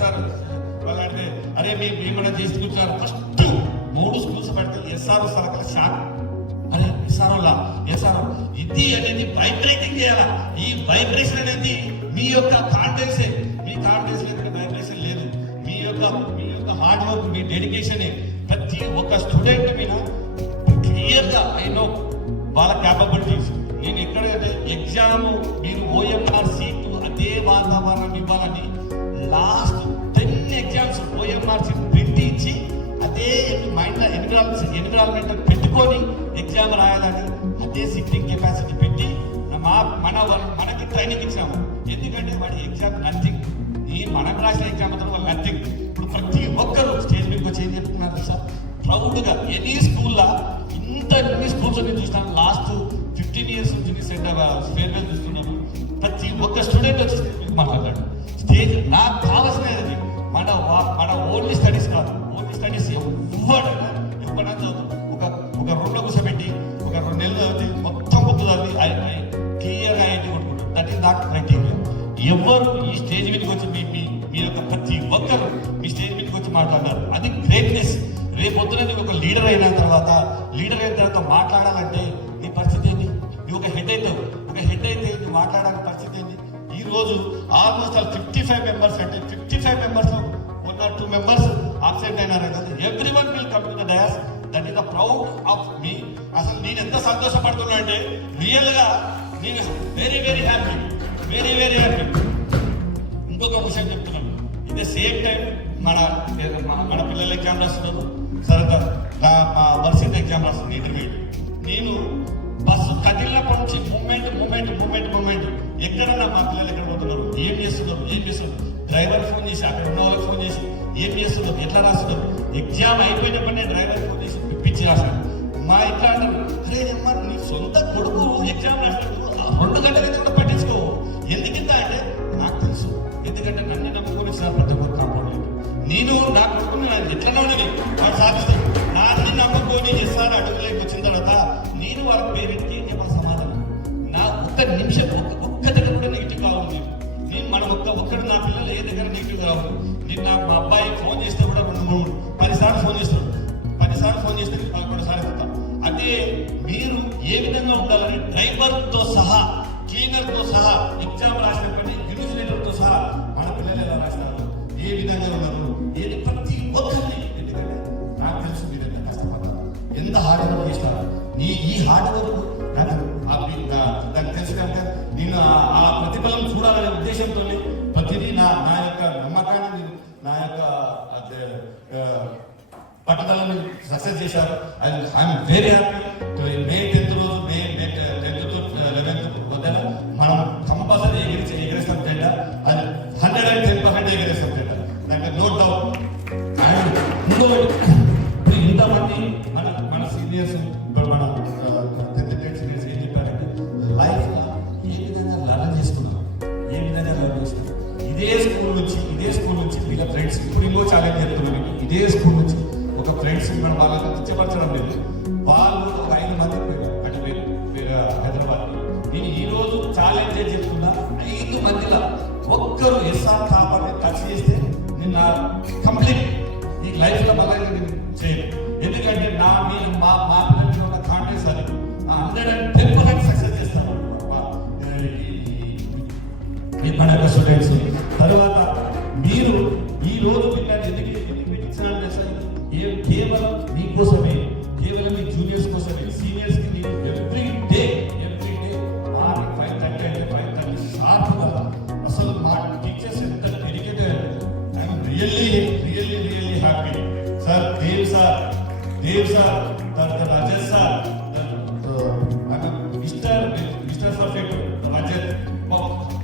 Sir వాళ్ళంటే అరే మేము కూడా తీసుకుంటున్నారు. ఫస్ట్ 3 స్కూల్స్ పడితే ఎస్ఆర్ఓ సార్ అక్కడ షాక్. అరే ఎస్ఆర్ఓ ఇది అనేది వైబ్రేటింగ్ చేయాలా. ఈ వైబ్రేషన్ అనేది మీ యొక్క కాన్ఫిడెన్స్, మీ కాన్ఫిడెన్స్ లేకుండా వైబ్రేషన్ లేదు. మీ యొక్క హార్డ్ వర్క్, మీ డెడికేషన్ ప్రతి ఒక్క స్టూడెంట్ మీద క్లియర్గా ఐ నో వాళ్ళ క్యాపబిలిటీస్. నేను ఎక్కడైతే ఎగ్జామ్ మీరు ఓఎంఆర్ సీటు అదే వాతావరణం ఇవ్వాలని last 10 exams OMR seat print ఇచ్చి అదే మైండ్ ఎన్విరాన్మెంట్ పెట్టుకొని ఎగ్జామ్ రాయాలని అదే సిట్టింగ్ కెపాసిటీ పెట్టి మనకి ట్రైనింగ్ ఇచ్చాము. ఎందుకంటే వాడి ఎగ్జామ్ నథింగ్. మనం రాసిన ఎగ్జామ్ మాత్రం వాళ్ళు నథింగ్. ఇప్పుడు ప్రతి ఒక్కరు స్టేజ్ మీదకి వచ్చి ఏం చెప్తున్నారు సార్, ప్రౌడ్గా ఎనీ స్కూల్లో ఎన్ని స్కూల్స్ నేను చూస్తాను. లాస్ట్ 15 years నుంచి సెంటర్ ఫేర్వెల్ చూస్తున్నాను. ప్రతి ఒక్క స్టూడెంట్ వచ్చి స్టేజ్ మీద మాట్లాడాడు. స్టేజ్ నాకు కావాల్సినది మన ఓన్లీ స్టడీస్ కాదు. ఓన్లీ స్టడీస్ ఎవ్వడైనా చదువుతాం. ఒక రూమ్లో కూర్చోబెట్టి ఒక 2 నెలలు చదివి మొత్తం బుక్ చదివి క్లియర్గా ఐటీ కొట్టుకుంటారు. That is not criteria. ఎవరు ఈ స్టేజ్ మీదకి వచ్చి మీ యొక్క ప్రతి ఒక్కరు మీ స్టేజ్ మీదకి వచ్చి మాట్లాడారు, అది గ్రేట్నెస్. రేపొద్దున నీకు ఒక లీడర్ అయిన తర్వాత మాట్లాడాలంటే నీ పరిస్థితి ఏంటి? నువ్వు ఒక హెడ్ అవుతావు. ఒక హెడ్ అయితే నువ్వు మాట్లాడాలని పరిస్థితి ఏంటి? ఈ రోజు ఆల్మోస్ట్ 55 మెంబర్స్ అంటే 55 మెంబర్స్ 1 or 2 మెంబర్స్ అబ్సెంట్ అయినారు కదా. Everyone will come to the dais. That is the proud of me. అసలు నేను ఎంత సంతోషపడుతున్నా అంటే రియల్ గా నేను very very happy, very very happy. ఇంకొక విషయం చెప్తున్నాను. ఇట్ ద సేమ్ టైం మన పిల్లలు ఎగ్జామ్ రాస్తున్నారు. సరదా మా వర్షిత్ ఎగ్జామ్ రాస్తుంది ఇంటర్మీడియట్. నేను బస్సు కదిలినప్పటి నుంచి మూమెంట్ ఎక్కడన్నా మా పిల్లలు ఎక్కడ పోతున్నారు, ఏం చేస్తున్నారు, డ్రైవర్ ఫోన్ చేసి అక్కడ ఉన్న వాళ్ళకి ఫోన్ చేసి ఏం చేస్తున్నారు, ఎట్లా రాస్తున్నారు. ఎగ్జామ్ అయిపోయినప్పుడే డ్రైవర్ ఫోన్ చేసి పిలిపించి రాశాడు. మా ఎట్లా అంటారు, అరే అమ్మా నీ సొంత కొడుకు ఎగ్జామ్ రాసినప్పుడు 2 గంటల అయితే కూడా పట్టించుకోవు. ఎందుకింత అంటే నాకు తెలుసు. ఎందుకంటే నన్ను నమ్ముకొని సార్ ప్రతి ఒక్క కాంపౌండ్ నేను నా కొడుకుని ఎట్లనే ఉన్నది వాడు సాధిస్తాను. నాన్ని నమ్ముకొని ఎస్ఆర్ అడుగులోకి వచ్చిన తర్వాత నేను వాళ్ళ పేరెంట్కి ఏం చెప్పాలి సమాధానం. నా ఒక్క నిమిషం ఒక్క దగ్గర కూడా నెగిటివ్ కావాలి. నేను ఒక్కడు నా పిల్లలు ఏ దగ్గర నెగిటివ్ కావాలి. నేను మా అబ్బాయి ఫోన్ చేస్తే కూడా 10 సార్లు ఫోన్ చేస్తాడు. 10 సార్లు ఫోన్ చేస్తే 11 సార్లు చెప్తాను. అదే మీరు ఏ విధంగా ఉండాలని డ్రైవర్తో సహా, క్లీనర్తో సహా, ఎగ్జామ్ రాసినటువంటి ఇన్విజిలేటర్తో సహా మన పిల్లలు ఎలా రాస్తారు, ఏ విధంగా ఉన్నారు, ఏది ప్రతి ఒక్కరిని. ఎందుకంటే నాకు తెలుసు మీరు ఎంత కష్టపడతారు, ఎంత హార్డ్ వర్క్ చేస్తారు. ఈ హార్డ్ వర్క్ నాకు తెలుసు కనుక నేను ఆ ప్రతిఫలం చూడాలనే ఉద్దేశంతో ప్రతిదీ నా యొక్క నమ్మకాన్ని, నా యొక్క పట్టుదలని సక్సెస్ చేశారు. I'm very happy. May 10th రోజు మే 10th to 11th మధ్యన మనం కంపల్సరీ ఎగిరేస్తాం జెండా. అది 110% ఎగిరేస్తాం జెండా, నాకు నో డౌట్. అండ్ ఇంతమంది మన సీనియర్స్ మన 10th grade సీనియర్స్ ఏం చెప్పారంటే లైఫ్లో ఏ విధంగా లర్న్ చేసుకున్నాం. ఇదే స్కూల్ నుంచి వీళ్ళ ఫ్రెండ్స్ ఇప్పుడు ఇంకో ఛాలెంజ్ చెప్తున్నాను. ఇదే స్కూల్ నుంచి ఒక ఫ్రెండ్స్ మనం వాళ్ళని తెచ్చపరచడం లేదు. వాళ్ళు ఒక 5 మంది హైదరాబాద్. నేను ఈ రోజు ఛాలెంజ్ చెప్తున్నా, 5 మందిలో ఒక్కరు ఎస్ఆర్ టాపర్ని టచ్ చేస్తే నేను కంప్లీట్ ఈ లైఫ్లో బలంగా నేను చేయను. ఎందుకంటే మా పిల్లలకి ఉన్న కాన్ఫిడెన్స్ అది 110% సక్సెస్ చేస్తాను మన యొక్క స్టూడెంట్స్. తర్వాత మీరు ఈ రోజు పిల్లలు ఎందుకు పెట్టించినా సార్, కేవలం మీకోసమే, కేవలం మీ జూనియర్స్ కోసమే. సీనియర్స్ కి నేను ఎవ్రీ డే మార్నింగ్ 5:30 అంటే 5:30 షార్ప్ కదా. అసలు మా టీచర్స్ ఎంత dedicated. I'm really happy sir. Dev sir, Rajesh sir, mister perfect Rajat.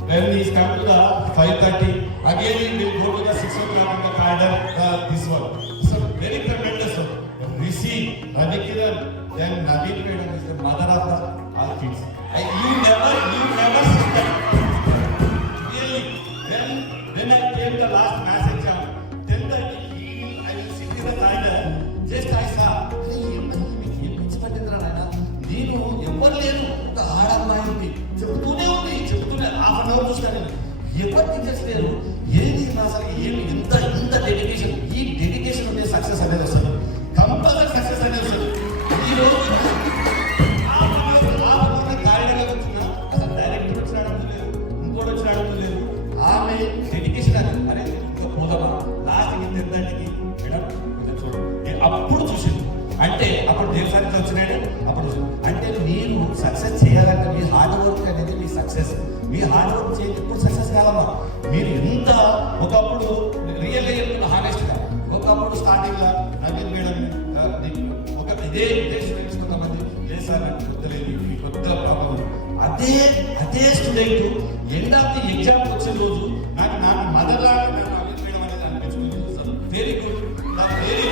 When he is come to the 5:30, again he will go to the 6 o'clock in the corridor. This one, so very tremendous. Rishi, Ravikiran, then Naveen Madam is the mother of the all kids. You never see that. Really, when I came the last maths exam, 10:30, I will sit in the corridor. Just I saw, నేను ఎవరు లేరు, ఒక ఆడమ్మాయి ఉంది చెప్తూనే half an hour చూస్తాను. ఎవరు teachers లేరు. ఏది అసలు ఏమి ఇంత డెడికేషన్, ఈ డెడికేషన్ ఉంటే సక్సెస్ అనేది వస్తుంది, కంపల్సరీ సక్సెస్ అనేది వస్తుంది. ఈ రోజు కార్యక్రమం వచ్చినా అసలు డైరెక్టర్ వచ్చి రావడం లేదు, ఇంకోటి వచ్చి రావడం లేదు. ఆమె డెడికేషన్ అనేది ఇంకా పోదామా లాస్ట్కి 10:30కి మేడం కొంచెం చూడండి అప్పుడు చూసింది. అంటే అప్పుడు దేవసానికి వచ్చినాడు. అప్పుడు అంటే మీరు సక్సెస్ చేయాలంటే మీ హార్డ్ వర్క్ అనేది మీ సక్సెస్. మీ హార్డ్ వర్క్ చేయండి, ఇప్పుడు సక్సెస్ కావాలమ్మా. మీరు ఎంత ఒకప్పుడు రియల్గా చెప్తున్న హానెస్ట్గా, ఒకప్పుడు స్టార్టింగ్లో నవీన్ మేడం ఒక ఇదే స్టూడెంట్స్ కొంతమంది చేశారు వద్దలేదు ఈ కొత్త ప్రాబ్లం. అదే student end of the exam వచ్చే రోజు నాకు మదర్ లాగా నవీన్ మేడం అనేది అనిపించుకుంది. Very good, very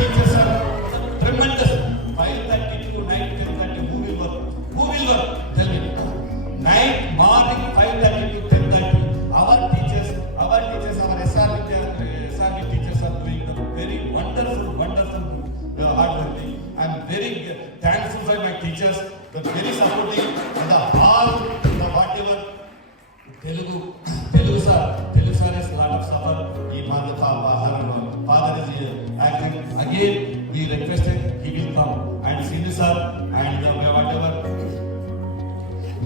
teachers are tremendous. 5:30 to night 10:30. Who will work? Tell me. Night morning 5:30 to 10:30. Our teachers, our SRV teachers are doing the very wonderful hard work. I am very thankful for my teachers. The very supporting and the all the whatever Telugu sir is lot of suffer. He father is here. Again, we requested he will come and Sindhu sir and whatever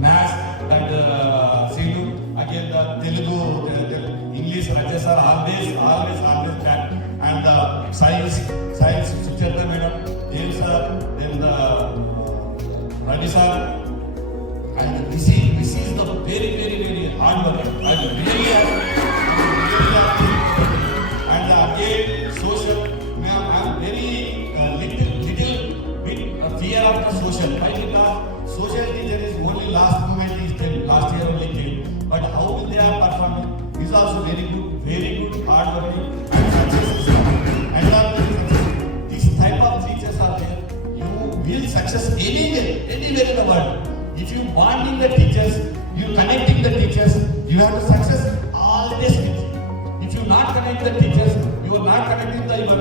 maths and Sindhu again the Telugu, English Rajesh sir always back, and the science Sucheta madam, Dev sir, then the Ravi sir, and this is the very hard work. I really happy. And again social. I am very little bit fear of the social. Why? Because social teacher is only last moment is there, last year only came. But how will they are performing is also very good hard working and success. And this type of teachers are there. You will success anywhere in the world. If you bonding the teachers, you connecting the teachers, you have to success all this. If you not connect the teachers, you are not connecting the your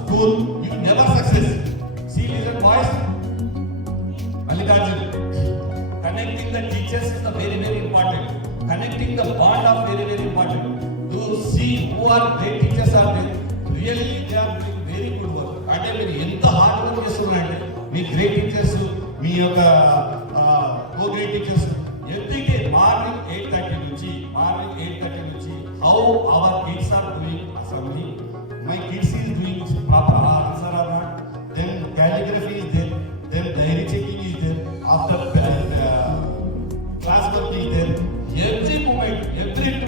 school, you never success. See, listen boys, Mallikarjun, connecting the teachers is the very important. Connecting the bond of very important. To see who are great teachers are there, really they are doing very good work. అంటే మీరు ఎంత hard work చేస్తున్నారంటే మీ great teachers, మీ యొక్క great teachers every day morning 8:30 నుంచి how our kids are doing assembly. My kids is doing proper answer or not. Then calligraphy is there. Then diary checking is there. After class work is there. Every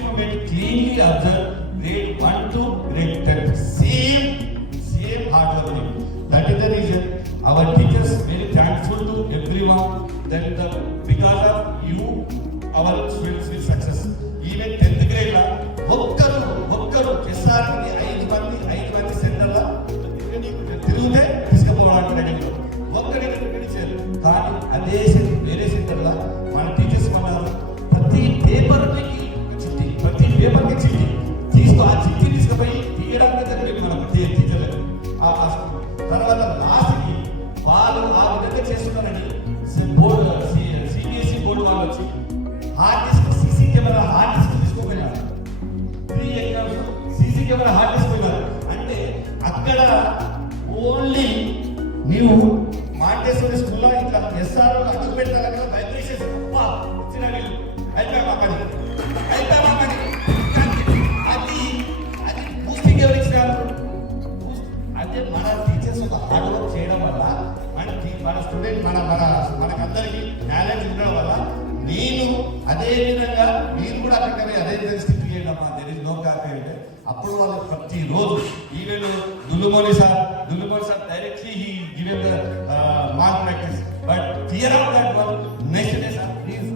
moment cleanly observe grade 1 to grade 10. Same hard working. That is the reason our teachers very thankful to everyone. Then because of you, our students will success. Even 10th grade la ఒక్కరు ఎస్ఆర్కి 5 మంది సెంటర్ల తిరుగుతే తీసుకుపోవడానికి ready ఒక్కడికి పిలిచారు. కానీ అదే వేరే సెంటర్ల మన టీచర్స్ ఉన్నారు. ప్రతి పేపర్కి చిట్టి ఆ చిట్టి తీసుకుపోయి తీయడానికి జరిగింది మన టీచర్లు. తర్వాత లాస్ట్కి వాళ్ళు ఆ విధంగా చేస్తున్నారని బోర్డు సిబిఎస్ఈ బోర్డు వాళ్ళు వచ్చి hard disk CC camera hard disk తీసుకోపోయినారు. 3 exams CC camera hard disk పోయినారు. అంటే అక్కడ ఓన్లీ నీవు మాంటేశ్వరి స్కూల్లో ఇట్లా ఎస్ఆర్ అడుగు పెట్టాలి కదా, వైబ్రేషన్స్ వచ్చిన అయిపోయామని అది బూస్టింగ్ ఎవరు ఇచ్చినారు? అంటే మన టీచర్స్ ఒక హార్డ్ వర్క్ చేయడం వల్ల మన స్టూడెంట్ మనకందరికీ టాలెంట్ ఉండడం వల్ల నేను అదే విధంగా మీరు కూడా అక్కడ అదే విధంగా స్థితి చేయడం దెర్ ఇస్ నో కాపీ అంటే అప్పుడు వాళ్ళు ప్రతిరోజు even Dullumoni sir directly he given the mark practice. But clear out that one next day sir please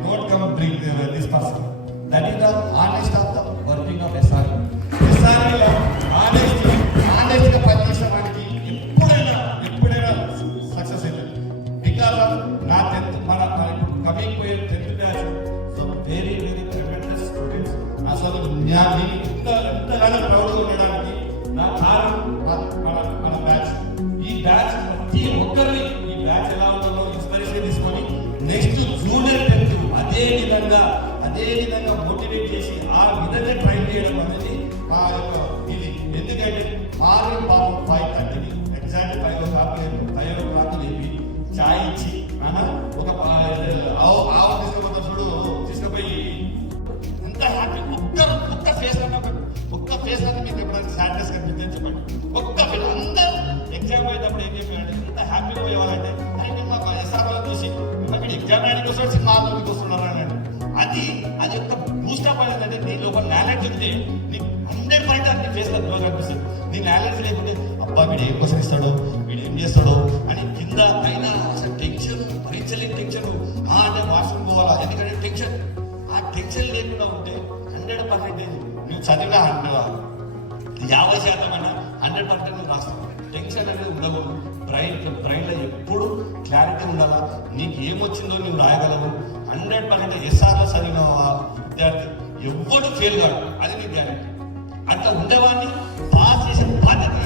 don't come bring this person. That is the honest of the working of SR. ఎస్ఆర్లో ఆనెస్ట్గా పనిచేసే వాడికి ఎప్పుడైనా success అవుతుంది. Because of నా 10th మన coming 10th batch. So very tremendous students. అసలు ఎంతగానో ప్రౌడ్గా ఉండడానికి నా కారణం మన బ్యాచ్. ఈ బ్యాచ్ ప్రతి ఒక్కరిని ఈ బ్యాచ్ ఎలా ఉంటుందో ఇన్స్పిరేషన్ తీసుకొని నెక్స్ట్ జూనియర్ 10th అదే అదే విధంగా మోటివేట్ చేసి ఆ విధంగా ట్రైన్ చేయడం అనేది మా యొక్క ఇది. ఎందుకంటే మార్నింగ్ పాపం 5:30 ఎగ్జాక్ట్ 5 లేపి చాయ్ ఇచ్చి ఒక ఆవు తీసుకుపోతా చూడు, తీసుకుపోయి ఎంత హ్యాపీ. ఒక్క ఫేస్ అన్న మీకు ఎప్పుడైనా సాడ్నెస్ కనిపిస్తే చెప్పండి. ఒక్క ఫేస్ అందరూ ఎగ్జామ్ పోయేటప్పుడు ఏం చెప్పారంటే ఎంత హ్యాపీగా పోయేవాళ్ళంటే అని మాకు ఎస్ఆర్ఓ చూసి మీరు ఎగ్జామ్ రాయడానికి వస్తాడు, సినిమా ఆలోకి వస్తున్నారు అని. అది యొక్క బూస్టప్ అనేది నీ లోపల నాలెడ్జ్ ఉంటే నీకు 100% నీ ఫేస్ లో గ్లో కనిపిస్తుంది. నీ నాలెడ్జ్ లేకుంటే అబ్బా వీడు ఏం క్వశ్చన్ ఇస్తాడో, వీడు ఏం చేస్తాడో అని కింద అయినా అసలు టెన్షన్ భరించలేని టెన్షన్. అంటే వాష్రూమ్ పోవాలా, ఎందుకంటే టెన్షన్. ఆ టెన్షన్ లేకుండా ఉంటే 100% నువ్వు చదివినా 50% అయినా 100% నువ్వు రాస్తావు. టెన్షన్ అనేది ఉండకూడదు. బ్రెయిన్లో ఎప్పుడు క్లారిటీ ఉండాలా. నీకు ఏమొచ్చిందో నువ్వు రాయగలవు. 100% ఎస్ఆర్లో చదివిన విద్యార్థి ఎవ్వడు ఫెయిల్ కాదు, అది నీ గ్యారెంటీ. అట్లా ఉండేవాడిని పాస్ చేసే బాధ్యత.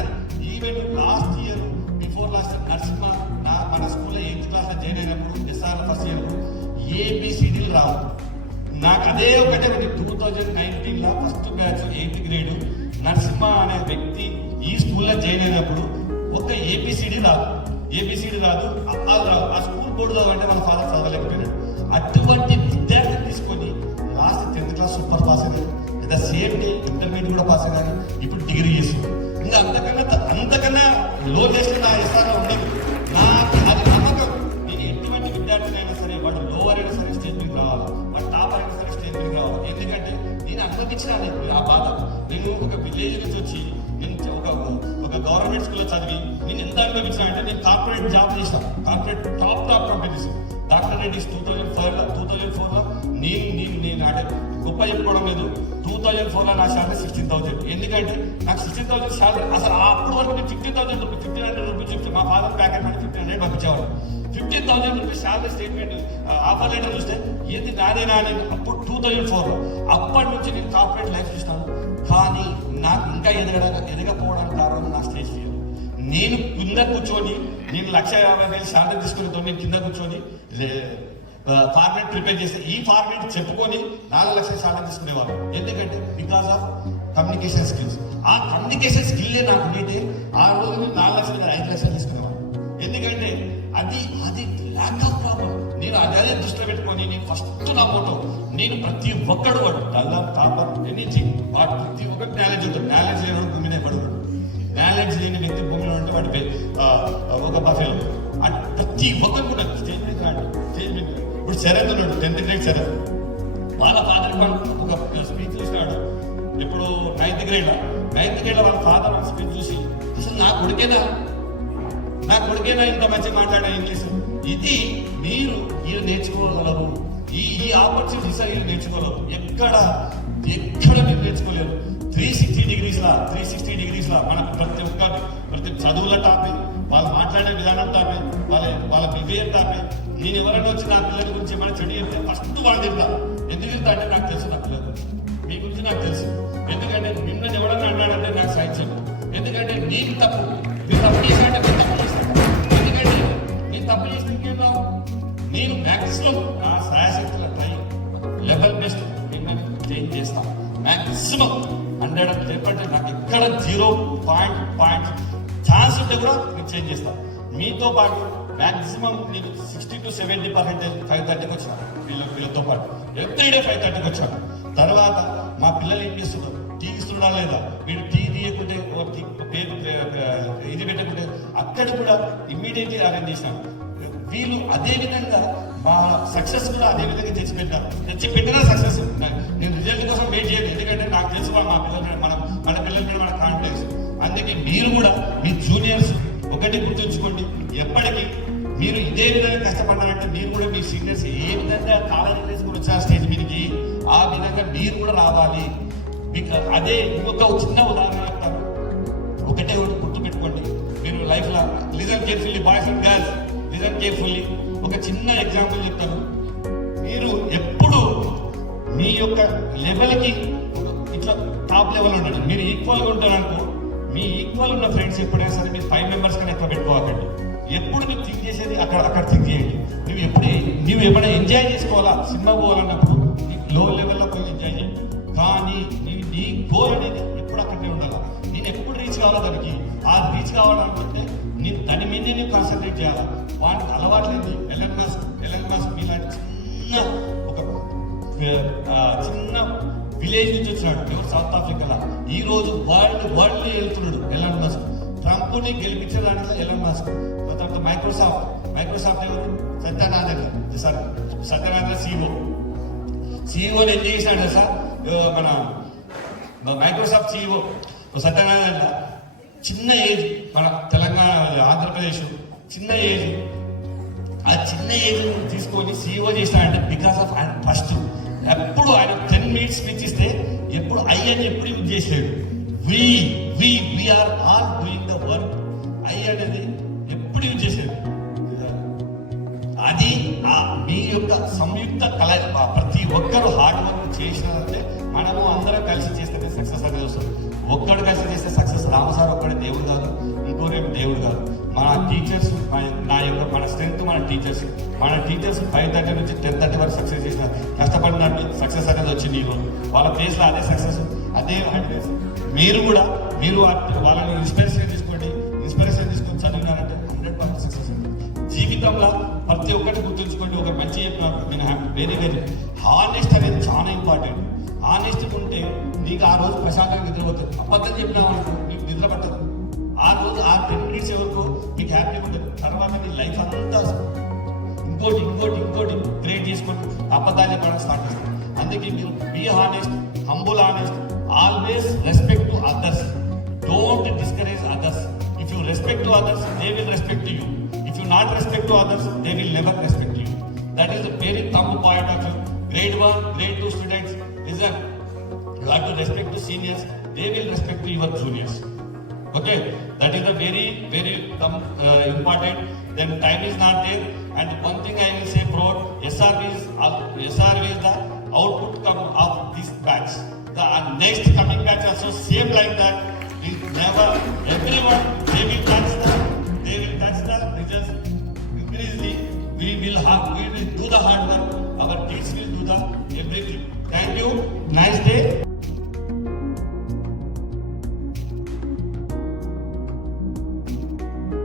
Even last year before last year Narasimha మన స్కూల్లో 8th క్లాస్లో జాయిన్ అయినప్పుడు ఎస్ఆర్లో ఫస్ట్ ఇయర్ ABCDలు రావు. నాకు అదే ఒకటే 2019లో first batch 8th grade Narasimha అనే వ్యక్తి ఈ స్కూల్లో జాయిన్ అయినప్పుడు ఒక ABCD రాదు, అప్పాలు రావు. ఆ స్కూల్ బోర్డు అంటే మన ఫాదర్ చదవలేకపోయినాడు. అటువంటి విద్యార్థిని తీసుకొని last 10th class super pass అయినాడు. లేదా సేమ్ డే ఇంటర్మీడియట్ కూడా పాస్ అయినాడు. ఇప్పుడు డిగ్రీ చేస్తుంది. ఇంకా అంతకన్నా లో చేసిన నా ఎస్ఆర్లో ఉండదు. నాకు అది నమ్మకం. నేను ఎటువంటి విద్యార్థిని అయినా సరే, వాడు లోవర్ అయినా సరే స్టేజ్ మీద రావాలి, వాడు టాప్ అయినా సరే స్టేజ్ మీద రావాలి. ఎందుకంటే నేను అనుభవించినాను ఆ బాధ. నేను ఒక విలేజ్ నుంచి వచ్చి నేను ఒక గవర్నమెంట్ స్కూల్లో చదివి నేను ఎంత అనుభవించిన అంటే నేను కార్పొరేట్ జాబ్ చేశాను. Corporate top companies. Doctor Reddy's 2004లో నేను అంటే గొప్ప చెప్పుకోవడం లేదు. 2004లో నా శాలరీ 16,000. ఎందుకంటే నాకు 16,000 శాలరీ. అసలు అప్పుడు వరకు నేను 50,000 రూపీస్ 1,500 రూపీస్ చెప్తాను. మా father packet money 1,500 పంపించేవాడు. 15,000 rupees salary statement offer letter చూస్తే ఏది నాదే అప్పుడు 2004లో. అప్పటి నుంచి నేను కార్పొరేట్ లైఫ్ చూస్తాను. కానీ నాకు ఇంకా ఎదగపోవడానికి కారణం నా స్టేజ్ ఫియర్. నేను కింద కూర్చొని నేను 1,50,000 శాలరీ తీసుకునేతో నేను కింద కూర్చొని ఫార్మేట్ ప్రిపేర్ చేస్తే ఈ ఫార్మేట్ చెప్పుకొని 4 లక్షల శాలరీ తీసుకునేవాళ్ళు. ఎందుకంటే బికాస్ ఆఫ్ కమ్యూనికేషన్ స్కిల్స్. ఆ కమ్యూనికేషన్ స్కిల్లే నాకు ఉంటే ఆ రోజు నేను 4 లక్షలు 5 లక్షలు తీసుకునేవాళ్ళు. ఎందుకంటే అది ల్యాక్ ఆఫ్ ప్రాబ్లం. నేను అదే దృష్టిలో పెట్టుకొని నేను ఫస్ట్ నా మోటో, నేను ప్రతి ఒక్కడు వాడు డల్లా టాపర్ ఎనీథింగ్ వాడు ప్రతి ఒక్కటి నాలెడ్జ్ ఉంటుంది. నాలెడ్జ్ లేని భూమి మీద పడుతుంది. నాలెడ్జ్ లేని వ్యక్తి భూమిలో ఉంటే వాడి ఒక బఫెలో ప్రతి ఒక్కరు కూడా స్టేజ్ మీద రాడు. స్టేజ్ మీద ఇప్పుడు శరత్ ఉన్నాడు, 10th గ్రేడ్ శరత్. వాళ్ళ ఫాదర్ ఒక స్పీచ్ చూసినాడు. ఇప్పుడు 9th గ్రేడ్లో వాళ్ళ ఫాదర్ స్పీచ్ చూసి అసలు నా కొడుకేనా ఇంత మంచి మాట్లాడే ఇంగ్లీష్. ఇది మీరు నేర్చుకోగలరు. ఈ ఆపర్చునిటీస్ వీళ్ళు నేర్చుకోగలరు. ఎక్కడ మీరు నేర్చుకోలేరు. 360 డిగ్రీస్లా మనకు ప్రతి చదువుల టాపిక్, వాళ్ళు మాట్లాడే విధానం టాపిక్, వాళ్ళ బిహేవియర్ టాపిక్. నేను ఎవరైనా వచ్చి నా పిల్లల గురించి ఏమైనా చెడు చెప్తే ఫస్ట్ వాళ్ళు తింటారు. ఎందుకు తింటా అంటే నాకు తెలుసు నా పిల్లల గురించి, మీ గురించి నాకు తెలుసు. ఎందుకంటే మిమ్మల్ని ఎవరైనా అన్నాడంటే నాకు సాహిత్యం. ఎందుకంటే నీకు తప్పు, మీరు తప్పు చేశారంటే మీరు తప్పు చేస్తాను. ఎందుకంటే నేను తప్పు చేస్తే ఇంకేం రావు. నేను మ్యాక్సిమం నా సాయశక్తుల ట్రై లెవెల్ బెస్ట్ మిమ్మల్ని చేంజ్ చేస్తాను. మ్యాక్సిమం 100% నాకు ఎక్కడ 0.0 ఛాన్స్ ఉంటే కూడా నేను చేంజ్ చేస్తాను. మీతో పాటు మ్యాక్సిమం నేను 60 to 70% 5:30కి వచ్చాను. వీళ్ళతో పాటు ఎవ్రీడే 5:30కి వచ్చాను. తర్వాత మా పిల్లలు ఏం చేస్తున్నారు, టీవీ ఇస్తున్నా లేదా, వీడు టీవీ తీయకుంటే ఇది పెట్టకుంటే అక్కడ కూడా ఇమ్మీడియట్లీ అరేంజ్ చేశాను. వీళ్ళు అదే విధంగా మా సక్సెస్ కూడా అదే విధంగా తెచ్చిపెట్టినా సక్సెస్. నేను రిజల్ట్ కోసం వెయిట్ చేయలేదు. ఎందుకంటే నాకు తెలుసు మా పిల్లలు మన పిల్లల మీద మన కాన్ఫిడెన్స్. అందుకే మీరు కూడా మీ జూనియర్స్ ఒకటి గుర్తుంచుకోండి, ఎప్పటికీ మీరు ఇదే విధంగా కష్టపడ్డారంటే మీరు కూడా మీ సీనియర్స్ ఏ విధంగా కాలేజీ వేసుకుని వచ్చారు స్టేజ్ మీదకి, ఆ విధంగా మీరు కూడా రావాలి. మీకు అదే ఇంకొక చిన్న ఉదాహరణ చెప్తాను. ఒకటే ఒకటి గుర్తుపెట్టుకోండి. మీరు లైఫ్లో listen carefully, boys and girls listen carefully. ఒక చిన్న ఎగ్జాంపుల్ చెప్తాను. మీరు ఎప్పుడు మీ యొక్క లెవెల్కి ఇట్లా టాప్ లెవెల్ ఉండండి. మీరు ఈక్వల్గా ఉంటారనుకో, మీ ఈక్వల్ ఉన్న ఫ్రెండ్స్ ఎప్పుడైనా సరే మీరు 5 మెంబర్స్ కన్నా ఎక్కువ పెట్టుకోవాలండి. ఎప్పుడు నువ్వు థింక్ చేసేది అక్కడ థింక్ చేయండి. నువ్వు ఎప్పుడైనా ఎంజాయ్ చేసుకోవాలా, సినిమా పోవాలన్నప్పుడు లో లెవెల్లో పోయి ఎంజాయ్ చేయండి. కానీ నీ గోల్ అనేది ఎప్పుడు అక్కడే ఉండాలి. నేను ఎప్పుడు రీచ్ కావాలా దానికి, ఆ రీచ్ కావాలనుకుంటే దాని మీద నేను కాన్సన్ట్రేట్ చేయాలి. వాటికి అలవాటు లేదు. ఎలన్ మస్క్ మీలాంటి చిన్న విలేజ్ నుంచి వచ్చినాడు, సౌత్ ఆఫ్రికాలో. ఈ రోజు వరల్డ్ వెళ్తున్నాడు ఎలన్ మస్క్. ట్రంప్ ని గెలిపించడానికి ఎలన్ మస్క్. తర్వాత మైక్రోసాఫ్ట్ ఎవరు? సత్యనారాయణ సిఇఓ ఏం చేశాడు సార్? మన మైక్రోసాఫ్ట్ సిఇఓ సత్యనారాయణ చిన్న ఏజ్, మన తెలంగాణ ఆంధ్రప్రదేశ్ చిన్న ఏజ్, ఆ చిన్న ఏజ్ తీసుకొని సిఇఓ చేసినాడంటే బికాస్ ఆఫ్ ఆయన ఫస్ట్ ఎప్పుడు ఆయన 10 minutes స్పీచ్ ఇస్తే ఎప్పుడు అని ఎప్పుడు యూజ్ చేసాడు. We're all doing the work. అనేది ఎప్పుడు యూజ్ చేసాడు. అది మీ యొక్క సంయుక్త కళ. ప్రతి ఒక్కరు హార్డ్ వర్క్ చేసినంటే మనము అందరం కలిసి చేస్తే సక్సెస్ అనేది వస్తుంది. ఒక్కడు కలిసి చేస్తే సక్సెస్. రామసార్ ఒక్కడే దేవుడు కాదు, ఇంకోరేమి దేవుడు కాదు. మన టీచర్స్, మన స్ట్రెంగ్త్ మన టీచర్స్ 5:30 నుంచి 10:30 వరకు సక్సెస్ చేసిన కష్టపడినట్టు సక్సెస్ అనేది వచ్చింది. ఈరోజు వాళ్ళ ఫేస్లో అదే సక్సెస్, అదే హ్యాపీనెస్. మీరు వాళ్ళని ఇన్స్పిరేషన్ తీసుకొని చదివినారంటే 100% సక్సెస్ ఉంది. జీవితంలో ప్రతి ఒక్కటి గుర్తుంచుకోండి. ఒక మంచి చెప్పినారు, నేను వెరీ హానెస్ట్ అనేది చాలా ఇంపార్టెంట్. హానెస్ట్ ఉంటే నీకు ఆ రోజు ప్రశాంతంగా నిద్రపోతుంది. అబద్ధం చెప్పినావు అనుకో నీకు నిద్ర పట్టదు. ఆ రోజు ఆ 10 minutes వరకు నీకు హ్యాపీగా ఉంటుంది. తర్వాత నీ లైఫ్ అంతా ఇంకోటి క్రియేట్ చేసుకొని అబద్ధాలు చెప్పడం స్టార్ట్ చేస్తాం. అందుకే మీరు be honest, humble honest, always respect to others, don't discourage others. If you respect to others, they will respect you. If you not respect to others, they will never respect you. That is the very thumb point of view. Grade 1, Grade 2 students, listen, you have to respect the seniors, they will respect your juniors. Okay, that is the very important. Then time is not there, and one thing I will say proud, SRV is the output come of this batch. The next coming batch also same like that. We never, everyone they will touch the results increasingly. We will do the hard work. Our teams will do the everything. Thank you. Nice day.